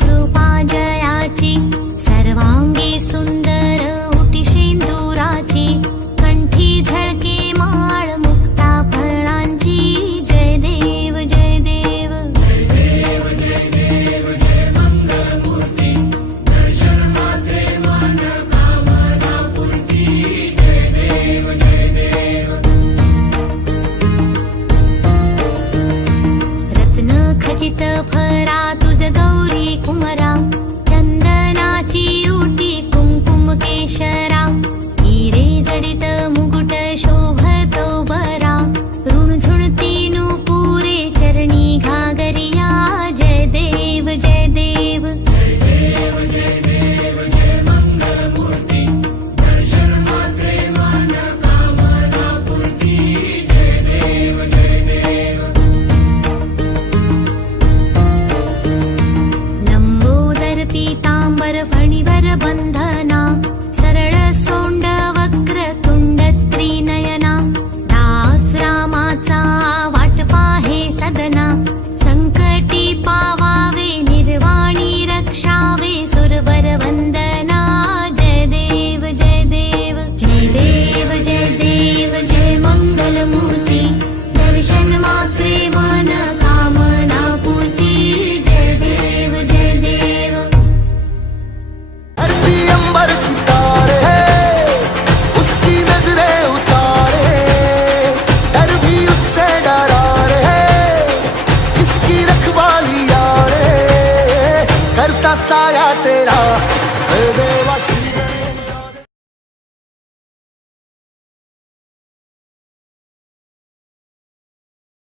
कृपा जयाची सर्वांगी सुंदर उटी शेंदुराची कंठी झळके माळ मुक्ता फळांची जय देव जय देव जय देव जय देव जय मंगलमूर्ती दर्शन मात्रे मन कामना पूर्ती जय देव जय देव रत्न खचित फरा तुझ गौरी कुमरा चंदनाची उटी कुंकुम केशरा हिरे जडित मुकुट शोभतो बरा ऋणझुणती नुपुरे चरणी घागरिया जय देव जय देव जय देव जय देव जय मंगलमूर्ती दर्शन मात्रे मन कामना पूर्ती जय देव जय देव लंबोदर पीतांबर फणीवर बंधना सरळ सोंड वक्र तुंड त्रिनयना दास रामाचा वाट पाहे सदना संकटी पावावे निर्वाणी रक्षावे सुरवर वंदना जय देव जय देव जय देव जय देव जय मंगलमूर्ती दर्शन मात्रे मन कामना पूर्ती जय देव जय देव धरती अंबर सितारे उसकी नजरें उतारे डर भी उससे डरा रे जिसकी रखवाली यारे करता साया तेरा हे देवा